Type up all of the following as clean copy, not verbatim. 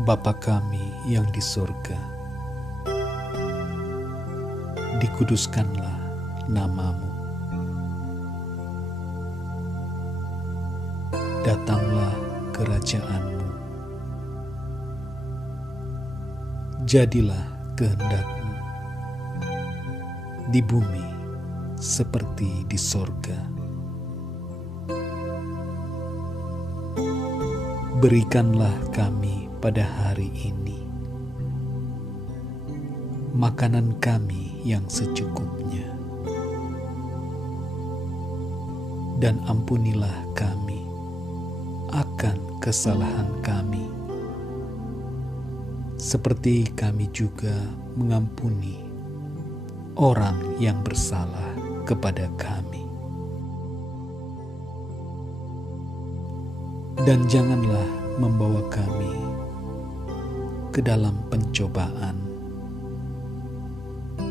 Bapa kami yang di surga, dikuduskanlah nama-Mu. Datanglah kerajaan-Mu. Jadilah kehendak-Mu di bumi seperti di sorga. Berikanlah kami pada hari ini makanan kami yang secukupnya, dan ampunilah kami akan kesalahan kami, seperti kami juga mengampuni orang yang bersalah kepada kami. Dan janganlah membawa kami ke dalam pencobaan,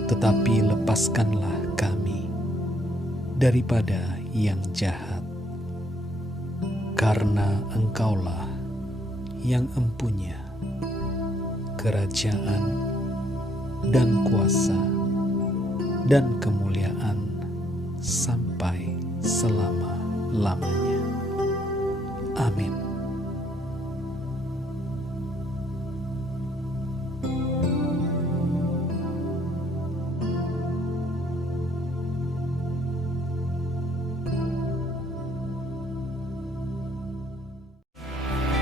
tetapi lepaskanlah kami daripada yang jahat. Karena Engkaulah yang empunya kerajaan dan kuasa dan kemuliaan sampai selama-lamanya. Amin.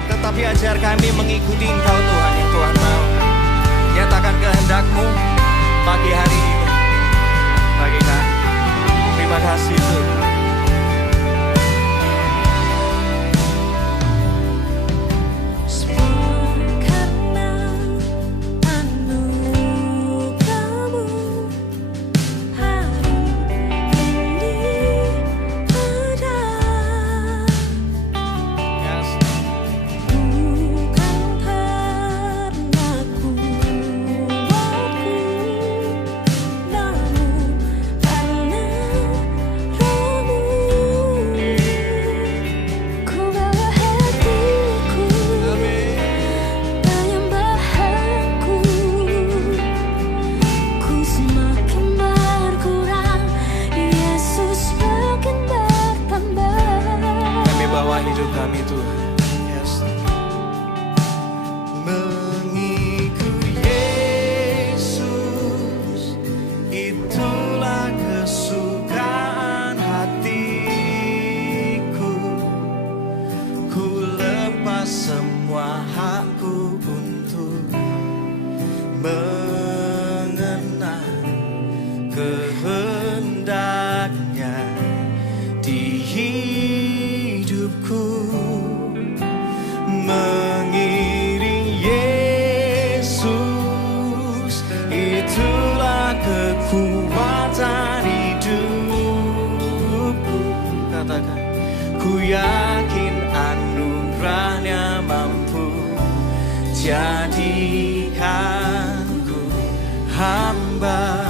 Tetapi ajar kami mengikuti Engkau Tuhan, yang Tuhan mau. Nyatakan kehendak-Mu pagi hari ini bagi kami. Terima kasih Tuhan. Hidup kami Tuhan, yes. Mengikuti Yesus, itulah kesukaan hatiku. Ku lepas semua hakku untuk mengenal kehendaknya di hidupku. Mengiring Yesus, itulah kekuatan hidupku. Katakan, ku yakin anugerahnya mampu jadikanku hamba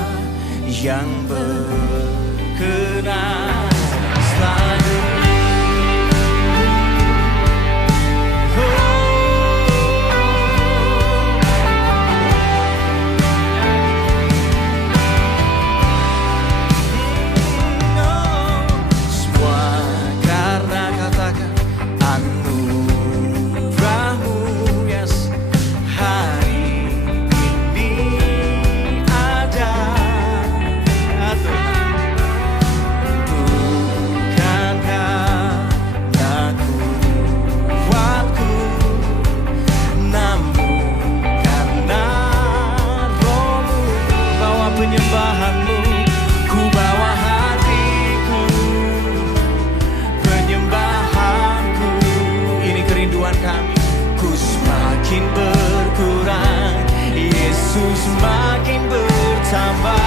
yang berkenan selalu. Penyembahan-Mu, ku bawa hatiku, penyembahanku, ini kerinduan kami. Ku semakin berkurang, Yesus makin bertambah.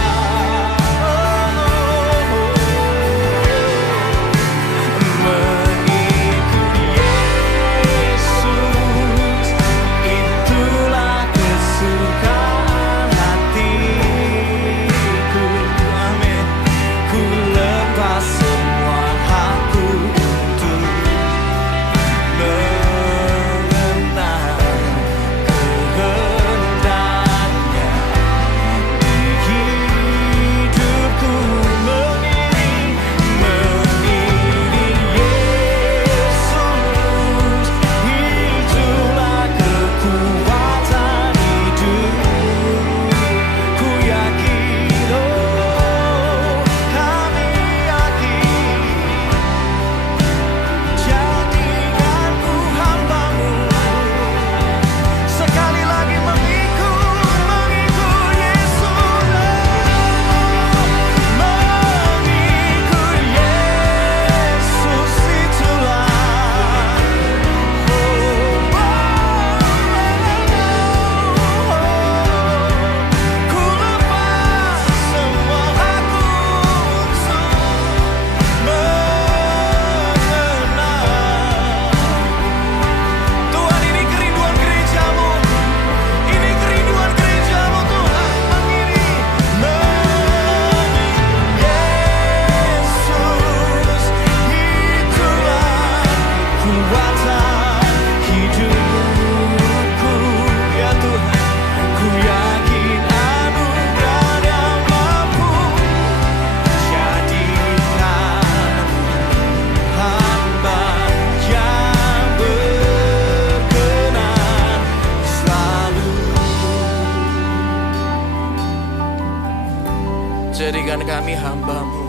Jadikan kami hamba-Mu.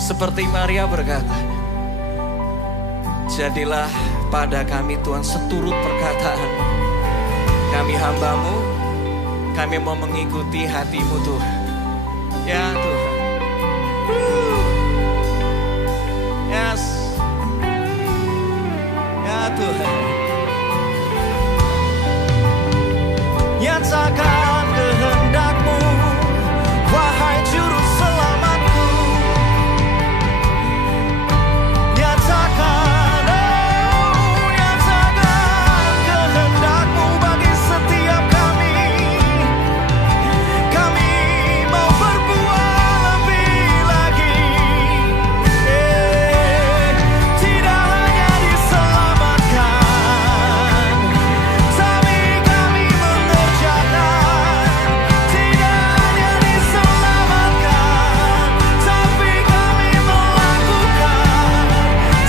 Seperti Maria berkata, jadilah pada kami Tuhan seturut perkataan. Kami hamba-Mu, kami mau mengikuti hati-Mu Tuhan. Ya Tuhan. Yes. Ya Tuhan. Nyatakan kehendak-Mu, wahai juru selamatku. Nyatakan, nyatakan kehendak-Mu bagi setiap kami. Kami mau berbuat lebih lagi. Tidak hanya diselamatkan, tapi kami mengerjakan. Tidak hanya diselamatkan, tapi kami melakukan.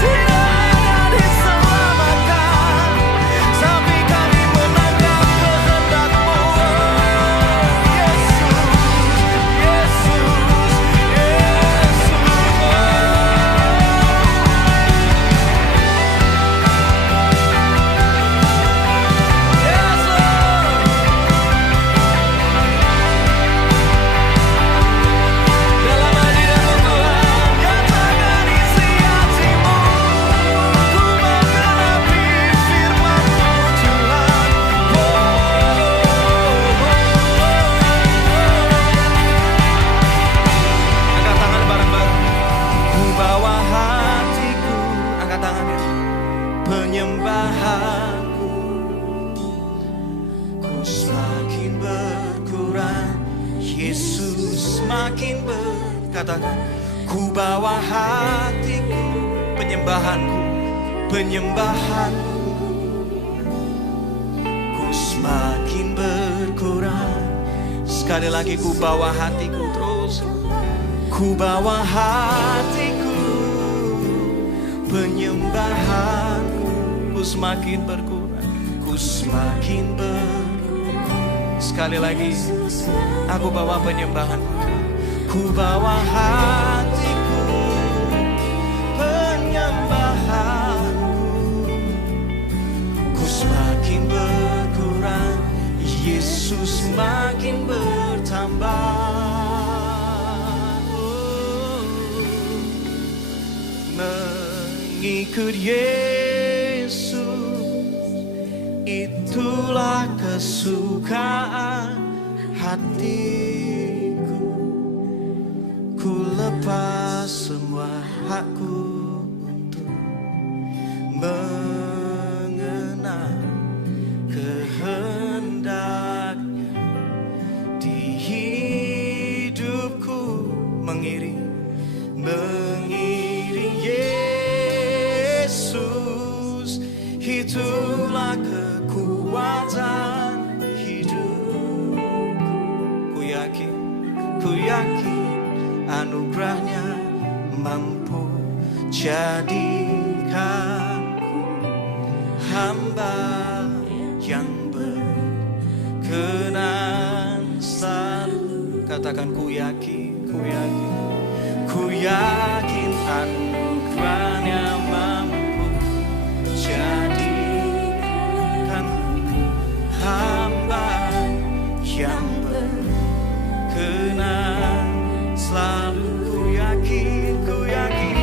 Tidak hanya diselamatkan, tapi kami menangkap kehendak-Mu. Yesus, Yesus, Yesus. Yes, Lord. Dalam hadirat-Mu Tuhan, nyatakan isi hati-Mu. Ku menggenapi firman-Mu Tuhan. Angkat tangan bareng-bareng. Ku bawa hatiku, angkat tangannya. Penyembahanku, ku semakin berkurang, Yesus semakin berkatakan. Ku bawa hatiku, penyembahanku, penyembahanku, ku semakin berkurang. Sekali lagi ku bawa hatiku terus. Ku bawa hatiku, penyembahanku, ku semakin berkurang, ku semakin berkurang. Sekali lagi, aku bawa penyembahanku. Ku bawa hatiku, penyembahanku, ku semakin berkurang, Yesus semakin bertambah. Mengikut Yesus, itulah kesukaan hatiku. Ku lepas semua hakku untuk mengenal kehendaknya di hidupku. Mengiring Yesus, itulah kekuatan hidupku. Ku yakin anugerahnya mampu jadikanku hamba yang berkenan selalu. Katakan ku yakin, ku yakin, ku yakin anugerahnya mampu jadikan hamba yang berkenan selalu. Ku yakin, ku yakin,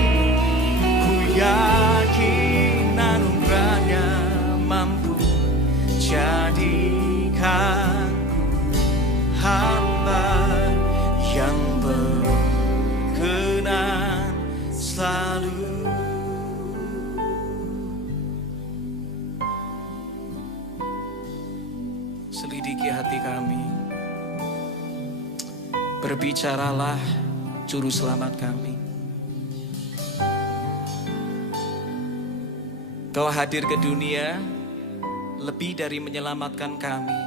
ku yakin anugerahnya mampu jadikan hamba yang berkenan selalu. Selidiki hati kami, berbicaralah Juru Selamat kami. Kau hadir ke dunia lebih dari menyelamatkan kami.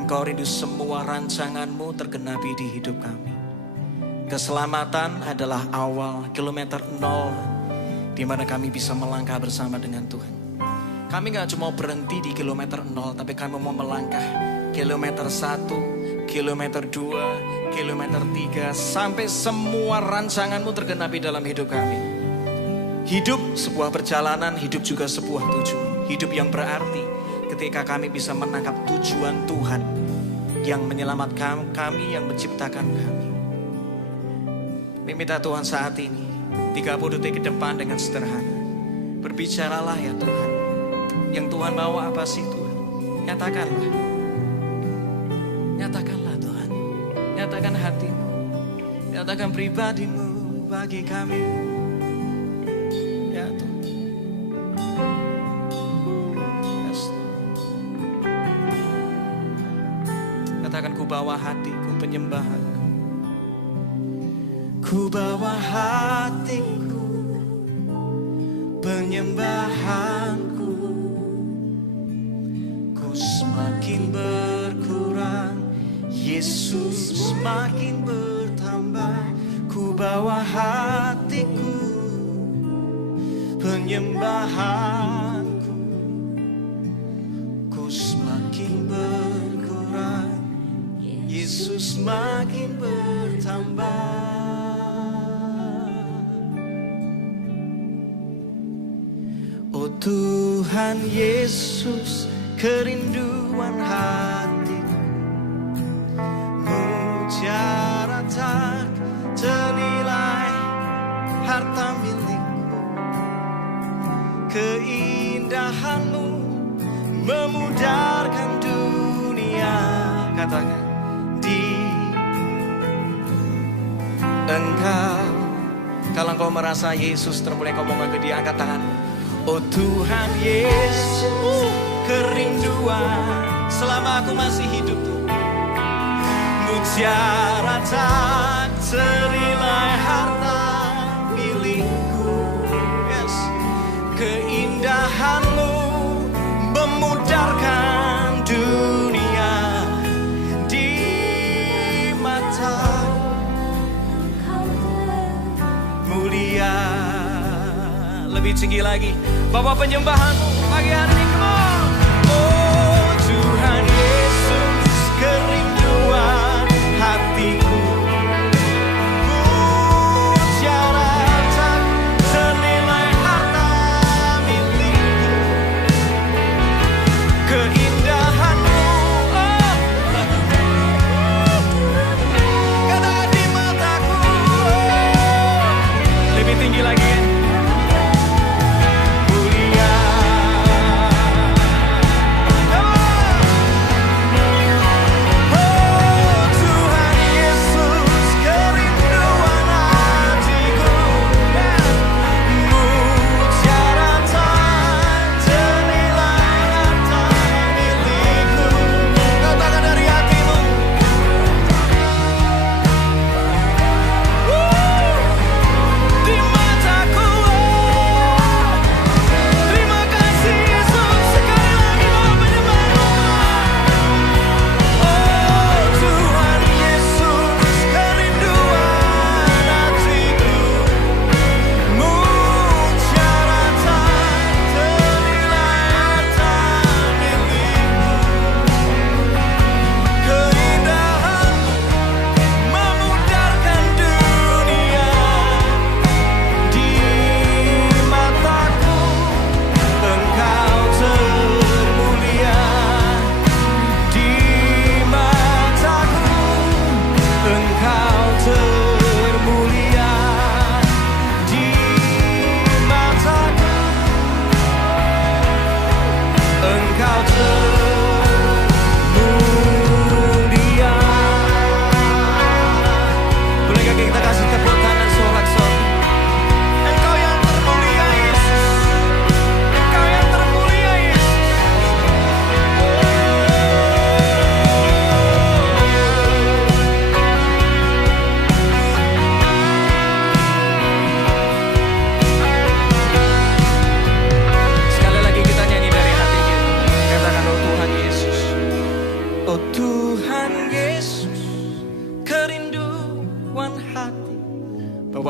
Engkau rindu semua rancangan-Mu tergenapi di hidup kami. Keselamatan adalah awal kilometer 0 di mana kami bisa melangkah bersama dengan Tuhan. Kami gak cuma berhenti di kilometer 0, tapi kami mau melangkah kilometer 1, kilometer 2, kilometer 3 sampai semua rancanganmu tergenapi dalam hidup kami. Hidup sebuah perjalanan, hidup juga sebuah tujuan. Hidup yang berarti ketika kami bisa menangkap tujuan Tuhan yang menyelamatkan kami, yang menciptakan kami. Minta Tuhan saat ini 30 detik ke depan dengan sederhana. Berbicaralah ya Tuhan. Yang Tuhan bawa apa sih Tuhan? Nyatakanlah. Nyatakanlah Tuhan. Nyatakan hatimu. Nyatakan pribadimu bagi kami. Ya Tuhan. Yes. Katakan ku bawa hatiku, penyembahanku. Ku bawa hatiku, penyembahanku. Ku semakin berkurang, Yesus semakin bertambah. Ku bawa hatiku, penyembahanku. Ku semakin berkurang, Yesus semakin bertambah. Oh Tuhan Yesus, kerinduan hatiku, mutiara tak ternilai harta milikku. Keindahanmu memudarkan dunia. Katakan di Engkau. Kalau engkau merasa Yesus termulia, kau mau ke dia, angkat tanganmu. Oh Tuhan Yesus, kerinduan selama aku masih hidup Tuhan. Mutiara tak ternilai harta milikku. Yes. Keindahanmu memudarkan dunia di mata mulia. Lebih tinggi lagi, bawa penyembahanmu pagi hari ini, come on. Oh Tuhan Yesus, kerinduan hatiku, mutiara tak ternilai harta milikku. Keindahanmu, katakan di mataku. Lebih tinggi lagi ya.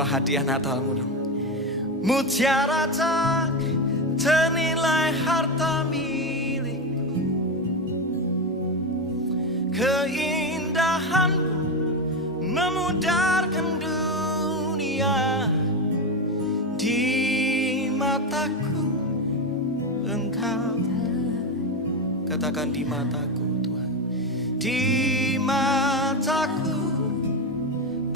Hadiah Natalmu dong. Mutiara tak ternilai harta milikku. Keindahanmu memudarkan dunia. Di mataku Engkau, katakan di mataku Tuhan, di mataku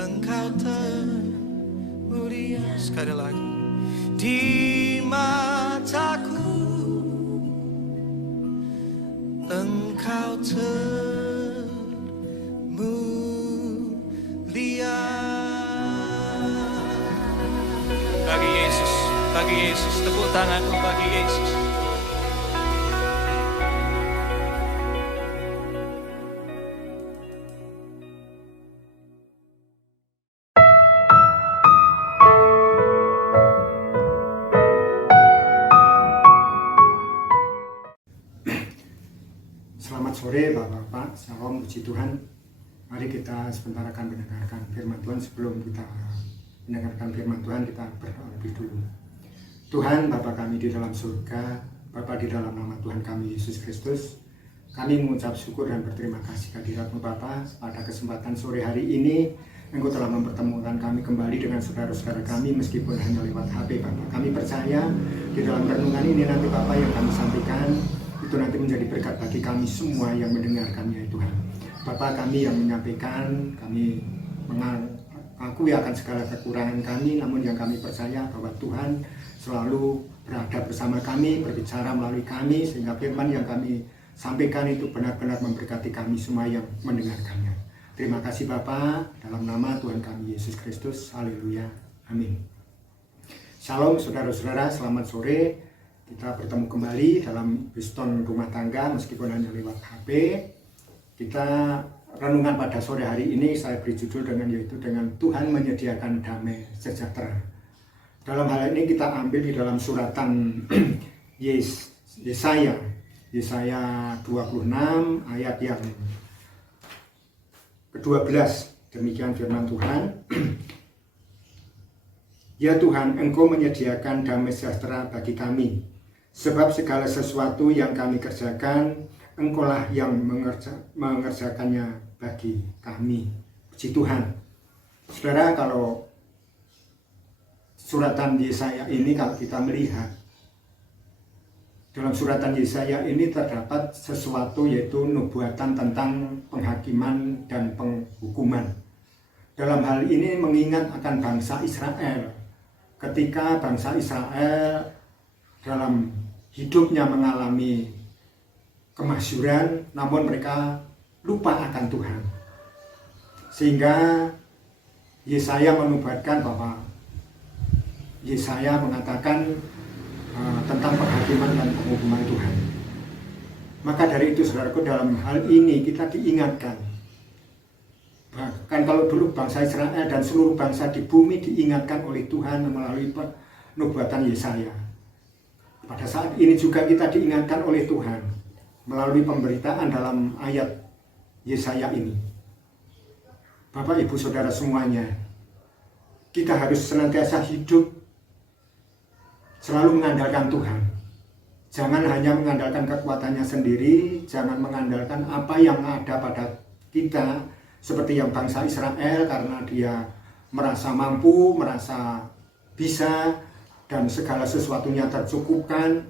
Engkau termulia. Sekali lagi, di mataku Engkau termulia. Bagi Yesus, bagi Yesus, tepuk tanganmu bagi Yesus. Selamat sore Bapak-Bapak, Shalom, puji Tuhan. Mari kita sebentar akan mendengarkan firman Tuhan. Sebelum kita mendengarkan firman Tuhan, kita berdoa lebih dulu. Tuhan, Bapa kami di dalam surga, Bapa di dalam nama Tuhan kami Yesus Kristus, kami mengucap syukur dan berterima kasih kehadirat-Mu Bapa. Pada kesempatan sore hari ini, Engkau telah mempertemukan kami kembali dengan saudara-saudara kami meskipun hanya lewat HP Bapa. Kami percaya di dalam renungan ini nanti Bapa yang kami sampaikan itu nanti menjadi berkat bagi kami semua yang mendengarkannya Tuhan. Bapa, kami yang menyampaikan, kami mengakui akan segala kekurangan kami, namun yang kami percaya bahwa Tuhan selalu berada bersama kami, berbicara melalui kami, sehingga firman yang kami sampaikan itu benar-benar memberkati kami semua yang mendengarkannya. Terima kasih Bapa, dalam nama Tuhan kami Yesus Kristus, haleluya, amin. Shalom saudara-saudara, selamat sore. Kita bertemu kembali dalam Wiston Rumah Tangga meskipun hanya lewat HP. Kita renungan pada sore hari ini saya beri judul yaitu dengan Tuhan menyediakan damai sejahtera. Dalam hal ini kita ambil di dalam suratan Yesaya 26 ayat yang ke-12. Demikian firman Tuhan. Ya Tuhan, Engkau menyediakan damai sejahtera bagi kami. Sebab segala sesuatu yang kami kerjakan, Engkaulah yang mengerjakannya bagi kami. Puji Tuhan. Saudara, kalau suratan Yesaya ini kalau kita melihat, dalam suratan Yesaya ini terdapat sesuatu yaitu nubuatan tentang penghakiman dan penghukuman. Dalam hal ini mengingat akan bangsa Israel. Ketika bangsa Israel dalam hidupnya mengalami kemasyuran, namun mereka lupa akan Tuhan. Sehingga Yesaya menubuatkan bahwa Yesaya mengatakan tentang penghakiman dan penghukuman Tuhan. Maka dari itu saudaraku, dalam hal ini kita diingatkan. Bahkan kalau dulu bangsa Israel dan seluruh bangsa di bumi diingatkan oleh Tuhan melalui nubuatan Yesaya. Pada saat ini juga kita diingatkan oleh Tuhan melalui pemberitaan dalam ayat Yesaya ini. Bapak, Ibu, Saudara semuanya, kita harus senantiasa hidup selalu mengandalkan Tuhan. Jangan hanya mengandalkan kekuatannya sendiri, jangan mengandalkan apa yang ada pada kita, seperti yang bangsa Israel karena dia merasa mampu, merasa bisa, dan segala sesuatunya tercukupkan,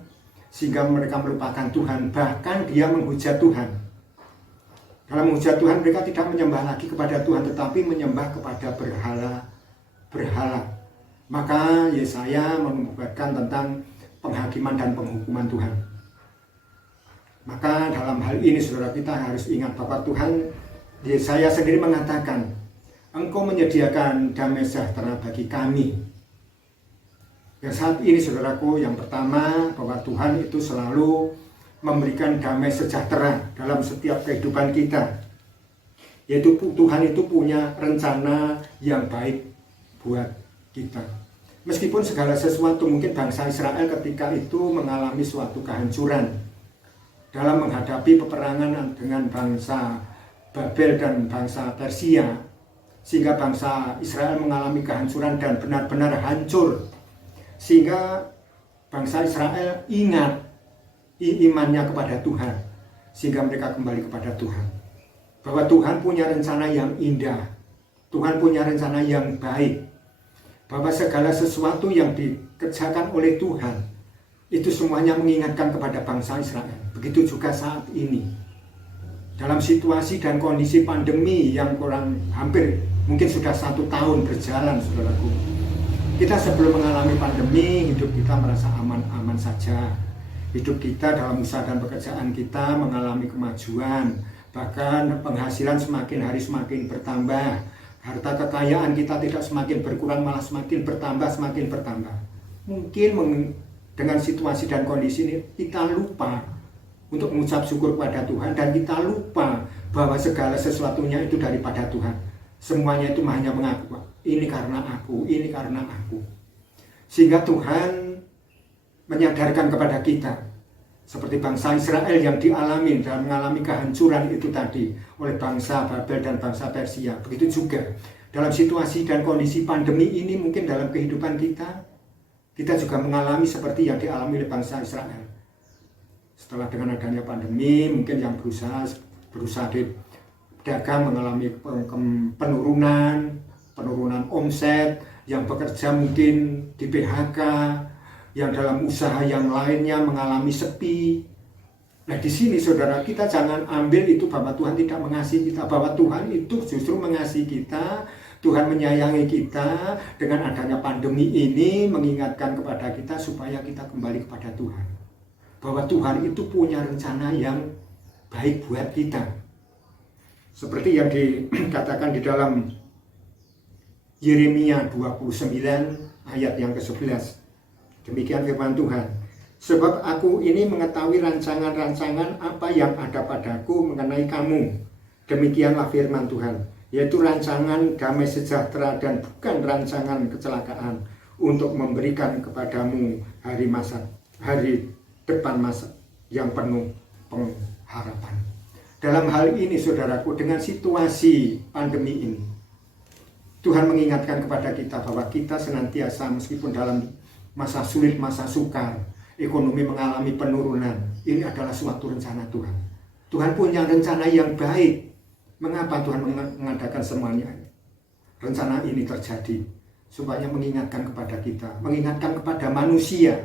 sehingga mereka melupakan Tuhan. Bahkan dia menghujat Tuhan. Dalam menghujat Tuhan, mereka tidak menyembah lagi kepada Tuhan, tetapi menyembah kepada berhala. Maka Yesaya menubuatkan tentang penghakiman dan penghukuman Tuhan. Maka dalam hal ini saudara, kita harus ingat bahwa Tuhan, Yesaya sendiri mengatakan, Engkau menyediakan damai sejahtera bagi kami. Dan saat ini saudaraku, yang pertama bahwa Tuhan itu selalu memberikan damai sejahtera dalam setiap kehidupan kita. Yaitu Tuhan itu punya rencana yang baik buat kita. Meskipun segala sesuatu, mungkin bangsa Israel ketika itu mengalami suatu kehancuran dalam menghadapi peperangan dengan bangsa Babel dan bangsa Persia, sehingga bangsa Israel mengalami kehancuran dan benar-benar hancur, sehingga bangsa Israel ingat imannya kepada Tuhan, sehingga mereka kembali kepada Tuhan, bahwa Tuhan punya rencana yang indah Tuhan punya rencana yang baik, bahwa segala sesuatu yang dikerjakan oleh Tuhan itu semuanya mengingatkan kepada bangsa Israel. Begitu juga saat ini, dalam situasi dan kondisi pandemi yang kurang hampir mungkin sudah 1 tahun berjalan, saudaraku. Kita sebelum mengalami pandemi, hidup kita merasa aman-aman saja. Hidup kita dalam usaha dan pekerjaan kita mengalami kemajuan, bahkan penghasilan semakin hari semakin bertambah. Harta kekayaan kita tidak semakin berkurang, malah semakin bertambah, semakin bertambah. Mungkin dengan situasi dan kondisi ini kita lupa untuk mengucap syukur kepada Tuhan, dan kita lupa bahwa segala sesuatunya itu daripada Tuhan. Semuanya itu hanya mengaku, ini karena aku, ini karena aku. Sehingga Tuhan menyadarkan kepada kita, seperti bangsa Israel yang dialami dan mengalami kehancuran itu tadi oleh bangsa Babel dan bangsa Persia. Begitu juga dalam situasi dan kondisi pandemi ini, mungkin dalam kehidupan kita juga mengalami seperti yang dialami oleh bangsa Israel. Setelah dengan adanya pandemi, mungkin yang berusaha di dagang mengalami penurunan omset, yang bekerja mungkin di PHK, yang dalam usaha yang lainnya mengalami sepi. Nah, di sini saudara, kita jangan ambil itu bahwa Tuhan tidak mengasihi kita, bahwa Tuhan itu justru mengasihi kita. Tuhan menyayangi kita. Dengan adanya pandemi ini mengingatkan kepada kita supaya kita kembali kepada Tuhan, bahwa Tuhan itu punya rencana yang baik buat kita. Seperti yang dikatakan di dalam Yeremia 29 ayat yang ke-11. Demikian firman Tuhan. Sebab aku ini mengetahui rancangan-rancangan apa yang ada padaku mengenai kamu. Demikianlah firman Tuhan, yaitu rancangan damai sejahtera dan bukan rancangan kecelakaan, untuk memberikan kepadamu hari depan masa yang penuh pengharapan. Dalam hal ini saudaraku, dengan situasi pandemi ini, Tuhan mengingatkan kepada kita bahwa kita senantiasa, meskipun dalam masa sulit, masa sukar, ekonomi mengalami penurunan, ini adalah suatu rencana Tuhan. Tuhan punya rencana yang baik. Mengapa Tuhan mengadakan semuanya? Rencana ini terjadi supaya mengingatkan kepada kita, mengingatkan kepada manusia,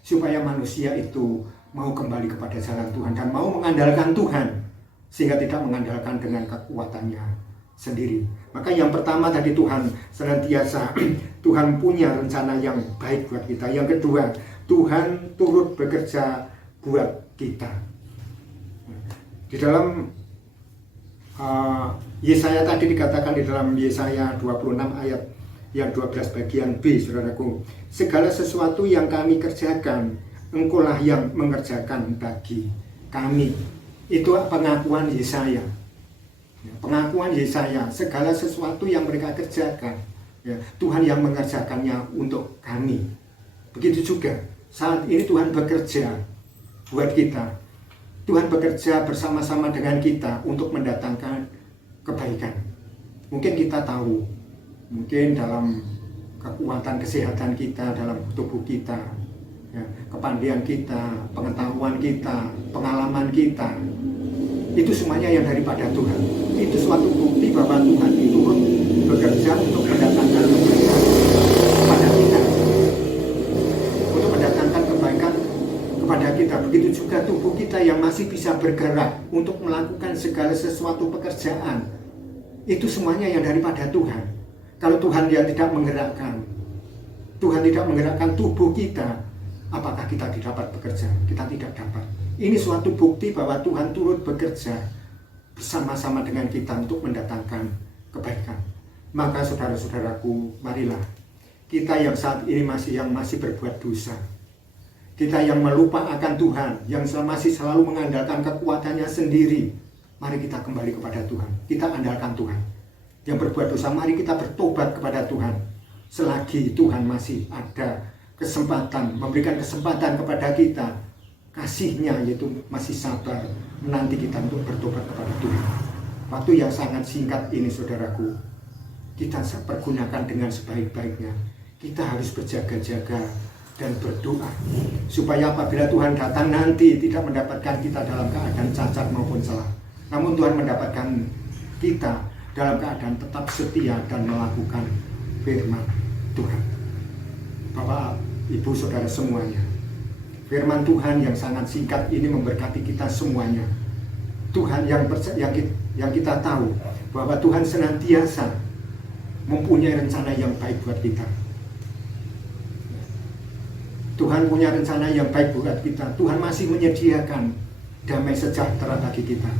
supaya manusia itu mau kembali kepada jalan Tuhan dan mau mengandalkan Tuhan, sehingga tidak mengandalkan dengan kekuatannya sendiri. Maka yang pertama tadi, Tuhan senantiasa Tuhan punya rencana yang baik buat kita. Yang kedua, Tuhan turut bekerja buat kita. Di dalam Yesaya tadi dikatakan, di dalam Yesaya 26 ayat yang 12 bagian B, saudaraku, segala sesuatu yang kami kerjakan, Engkaulah yang mengerjakan bagi kami. Itu pengakuan Yesaya. Pengakuan Yesaya, segala sesuatu yang mereka kerjakan, ya, Tuhan yang mengerjakannya untuk kami. Begitu juga saat ini Tuhan bekerja buat kita. Tuhan bekerja bersama-sama dengan kita untuk mendatangkan kebaikan. Mungkin kita tahu, mungkin dalam kekuatan kesehatan kita, dalam tubuh kita, ya, kepandaian kita, pengetahuan kita, pengalaman kita, itu semuanya yang daripada Tuhan. Itu suatu bukti bahwa Tuhan itu bekerja untuk mendatangkan kebaikan kepada kita, untuk mendatangkan kebaikan kepada kita. Begitu juga tubuh kita yang masih bisa bergerak untuk melakukan segala sesuatu pekerjaan, itu semuanya yang daripada Tuhan. Kalau Tuhan dia tidak menggerakkan, Tuhan tidak menggerakkan tubuh kita, apakah kita tidak dapat bekerja? Kita tidak dapat. Ini suatu bukti bahwa Tuhan turut bekerja bersama-sama dengan kita untuk mendatangkan kebaikan. Maka saudara-saudaraku, marilah kita yang saat ini masih berbuat dosa, kita yang melupa akan Tuhan, yang masih selalu mengandalkan kekuatannya sendiri, mari kita kembali kepada Tuhan. Kita andalkan Tuhan. Yang berbuat dosa, mari kita bertobat kepada Tuhan. Selagi Tuhan masih ada kesempatan, memberikan kesempatan kepada kita, kasih-Nya yaitu masih sabar menanti kita untuk bertobat kepada Tuhan. Waktu yang sangat singkat ini, saudaraku, kita pergunakan dengan sebaik-baiknya. Kita harus berjaga-jaga dan berdoa supaya apabila Tuhan datang nanti tidak mendapatkan kita dalam keadaan cacat maupun salah, namun Tuhan mendapatkan kita dalam keadaan tetap setia dan melakukan firman Tuhan. Bapak, Ibu, Saudara semuanya, firman Tuhan yang sangat singkat ini memberkati kita semuanya. Tuhan yang kita tahu bahwa Tuhan senantiasa mempunyai rencana yang baik buat kita. Tuhan punya rencana yang baik buat kita. Tuhan masih menyediakan damai sejahtera bagi kita.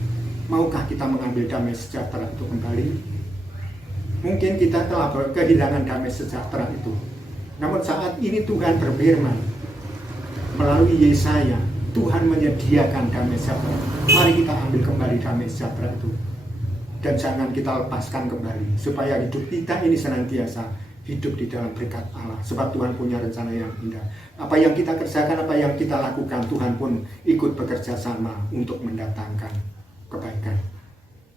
Maukah kita mengambil damai sejahtera itu kembali? Mungkin kita telah kehilangan damai sejahtera itu. Namun saat ini Tuhan berfirman melalui Yesaya, Tuhan menyediakan damai sejahtera. Mari kita ambil kembali damai sejahtera itu. Dan jangan kita lepaskan kembali, supaya hidup kita ini senantiasa hidup di dalam berkat Allah. Sebab Tuhan punya rencana yang indah. Apa yang kita kerjakan, apa yang kita lakukan, Tuhan pun ikut bekerja sama untuk mendatangkan kebaikan.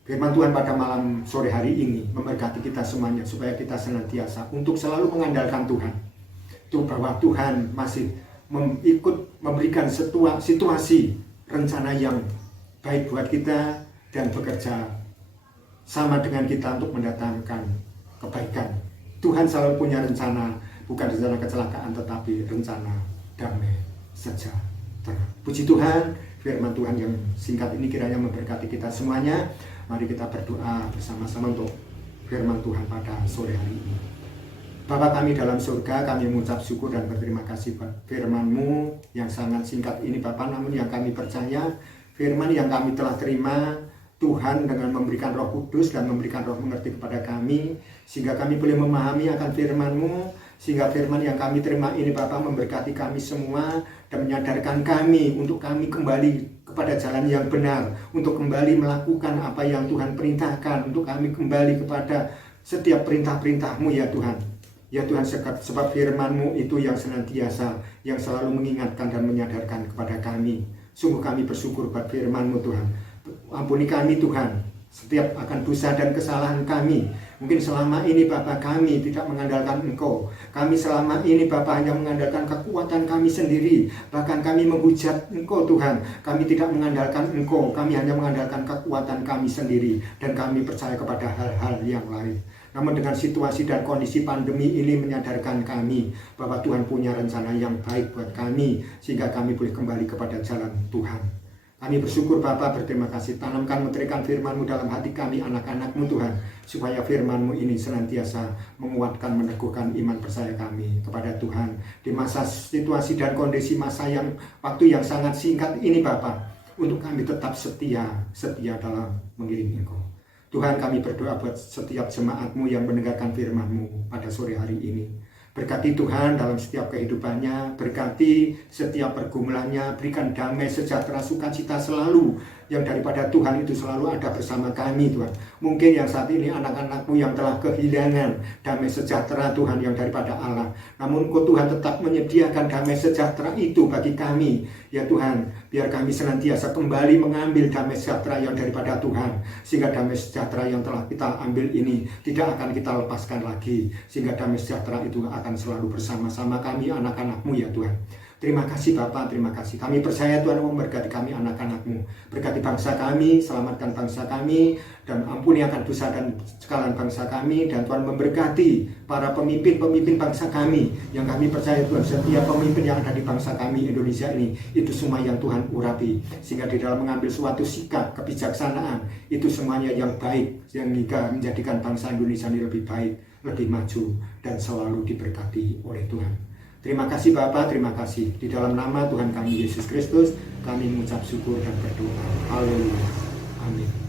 Firman Tuhan pada malam sore hari ini memberkati kita semuanya, supaya kita senantiasa untuk selalu mengandalkan Tuhan. Itu bahwa Tuhan masih ikut memberikan situasi rencana yang baik buat kita dan bekerja sama dengan kita untuk mendatangkan kebaikan. Tuhan selalu punya rencana, bukan rencana kecelakaan, tetapi rencana damai sejahtera. Puji Tuhan, firman Tuhan yang singkat ini kiranya memberkati kita semuanya. Mari kita berdoa bersama-sama untuk firman Tuhan pada sore hari ini. Bapa kami dalam surga, kami mengucap syukur dan berterima kasih buat firman-Mu yang sangat singkat ini Bapa, namun yang kami percaya, firman yang kami telah terima, Tuhan dengan memberikan Roh Kudus dan memberikan roh mengerti kepada kami, sehingga kami boleh memahami akan firman-Mu, sehingga firman yang kami terima ini Bapa memberkati kami semua dan menyadarkan kami untuk kami kembali kepada jalan yang benar, untuk kembali melakukan apa yang Tuhan perintahkan, untuk kami kembali kepada setiap perintah-perintah-Mu ya Tuhan. Ya Tuhan, sebab firman-Mu itu yang senantiasa, yang selalu mengingatkan dan menyadarkan kepada kami. Sungguh kami bersyukur buat firman-Mu Tuhan. Ampuni kami Tuhan setiap akan dosa dan kesalahan kami. Mungkin selama ini Bapa kami tidak mengandalkan Engkau. Kami selama ini Bapa hanya mengandalkan kekuatan kami sendiri. Bahkan kami menghujat Engkau Tuhan. Kami tidak mengandalkan Engkau. Kami hanya mengandalkan kekuatan kami sendiri. Dan kami percaya kepada hal-hal yang lain. Namun dengan situasi dan kondisi pandemi ini menyadarkan kami bahwa Tuhan punya rencana yang baik buat kami, sehingga kami boleh kembali kepada jalan Tuhan. Kami bersyukur Bapa, berterima kasih. Tanamkan, meterikan firman-Mu dalam hati kami anak-anak-Mu Tuhan, supaya firman-Mu ini senantiasa menguatkan, meneguhkan iman percaya kami kepada Tuhan di masa situasi dan kondisi masa yang waktu yang sangat singkat ini Bapa, untuk kami tetap setia dalam mengiringi Engkau. Tuhan, kami berdoa buat setiap jemaat-Mu yang mendengarkan firman-Mu pada sore hari ini. Berkati Tuhan dalam setiap kehidupannya, berkati setiap pergumulannya, berikan damai sejahtera sukacita selalu, yang daripada Tuhan itu selalu ada bersama kami Tuhan. Mungkin yang saat ini anak-anak-Mu yang telah kehilangan damai sejahtera Tuhan yang daripada Allah, namun Engkau Tuhan tetap menyediakan damai sejahtera itu bagi kami. Ya Tuhan, biar kami senantiasa kembali mengambil damai sejahtera yang daripada Tuhan, sehingga damai sejahtera yang telah kita ambil ini tidak akan kita lepaskan lagi, sehingga damai sejahtera itu akan selalu bersama-sama kami anak-anak-Mu ya Tuhan. Terima kasih Bapak, terima kasih. Kami percaya Tuhan memberkati kami anak-anak-Mu. Berkati bangsa kami, selamatkan bangsa kami, dan ampuni akan dosa dan kesalahan bangsa kami. Dan Tuhan memberkati para pemimpin-pemimpin bangsa kami, yang kami percaya Tuhan setiap pemimpin yang ada di bangsa kami Indonesia ini, itu semua yang Tuhan urapi. Sehingga di dalam mengambil suatu sikap kebijaksanaan, itu semuanya yang baik, yang menjadikan bangsa Indonesia ini lebih baik, lebih maju, dan selalu diberkati oleh Tuhan. Terima kasih Bapak, terima kasih. Di dalam nama Tuhan kami Yesus Kristus, kami mengucap syukur dan berdoa. Haleluya. Amin.